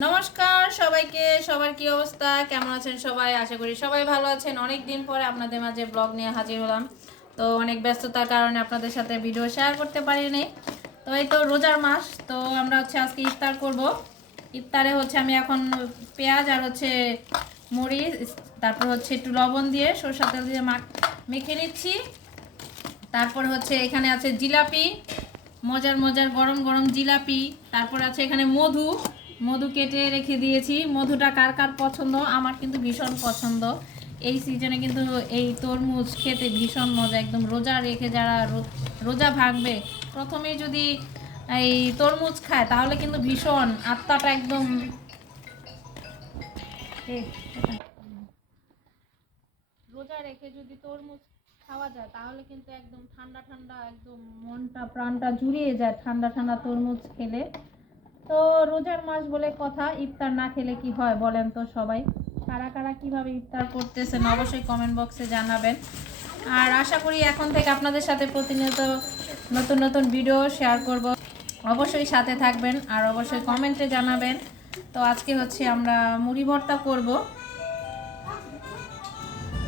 নমস্কার সবাইকে। সবার কি অবস্থা, কেমন আছেন সবাই? আশা করি সবাই ভালো আছেন। অনেক দিন পরে আপনাদের মাঝে ব্লগ নিয়ে হাজির হলাম। তো অনেক ব্যস্ততার কারণে আপনাদের সাথে ভিডিও শেয়ার করতে পারিনি। তো এই তো রোজার মাস, তো আমরা আজকে ইফতার করব। ইফতারে আমি এখন পেঁয়াজ আর মরিচ, তারপর একটু লবণ দিয়ে সরষা তেল দিয়ে মেখে নিচ্ছি। তারপর এখানে আছে জিলাপি, মজার মজার গরম গরম জিলাপি। তারপর আছে এখানে মধু মধু কেটে রেখে দিয়েছি। মধুটা কার কার পছন্দ? আমার কিন্তু ভীষণ পছন্দ। এই সিজনে কিন্তু এই তরমুজ খেতে ভীষণ মজা। একদম রোজা রেখে যারা রোজা ভাঙবে প্রথমেই যদি এই তরমুজ খায় তাহলে কিন্তু ভীষণ আত্মাটা একদম রোজা রেখে যদি তরমুজ খাওয়া যায় তাহলে কিন্তু একদম ঠান্ডা ঠান্ডা, একদম মনটা প্রাণটা জুড়িয়ে যায় ঠান্ডা ঠান্ডা তরমুজ খেলে। তো রোজার মাস বলে কথা, ইফতার না খেলে কি হয় বলেন তো সবাই? কারা কারা কিভাবে ইফতার করতেছেন অবশ্যই কমেন্ট বক্সে জানাবেন। আর আশা করি এখন থেকে আপনাদের সাথে প্রতিনিয়ত নতুন নতুন ভিডিও শেয়ার করব। অবশ্যই সাথে থাকবেন আর অবশ্যই কমেন্টে জানাবেন। তো আজকে আমরা মুড়ি ভর্তা করব।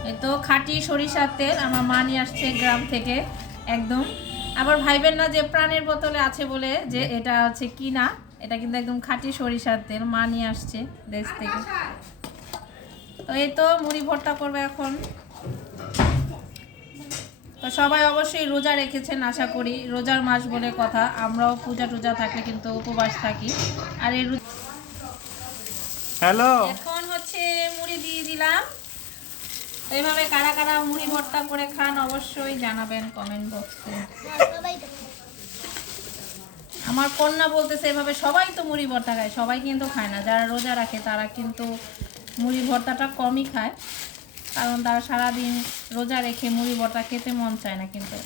এই তো খাঁটি সরিষার তেল আমার মা নিয়ে আসছে গ্রাম থেকে একদম। আবার ভাইবেন না যে প্রাণের বোতলে আছে বলে যে এটা কিনা। এটা কিন্তু একদম খাঁটি সরিষার তেল মা নিয়ে আসছে দেশ থেকে। তো এই তো মুড়ি ভর্তা করবে এখন। তো সবাই অবশ্যই রোজা রেখেছেন আশা করি। রোজার মাস বলে কথা, আমরাও পূজা টুজা থাকলে কিন্তু উপবাস থাকি। আর এই হ্যালো, এখন মুড়ি দিয়ে দিলাম। এইভাবে কারা কারা মুড়ি ভর্তা করে খান অবশ্যই জানাবেন কমেন্ট বক্সে। আমার কন্যা বলতেছে এভাবে সবাই তো মুড়ি ভর্তা খায়। সবাই কিন্তু খায় না, যারা রোজা রাখে তারা কিন্তু মুড়ি ভর্তাটা কমই খায়, কারণ তারা সারাদিন রোজা রেখে মুড়ি ভর্তা খেতে মন চায় না কিন্তু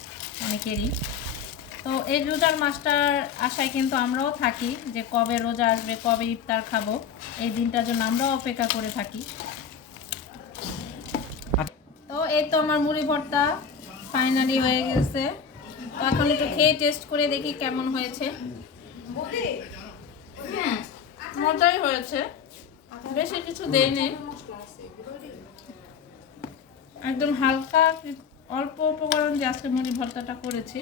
অনেকেরই। তো এই রোজার মাসটার আশায় কিন্তু আমরাও থাকি যে কবে রোজা আসবে, কবে ইফতার খাবো। এই দিনটার জন্য আমরাও অপেক্ষা করে থাকি। তো এই তো আমার মুড়ি ভর্তা ফাইনালি হয়ে গেছে। তো এখন একটু খেয়ে টেস্ট করে দেখি কেমন হয়েছে। মজাই হয়েছে, বেশি কিছু দেয়নি, একদম হালকা অল্প উপকরণ দিয়ে আজকে মুড়ি ভর্তাটা করেছি।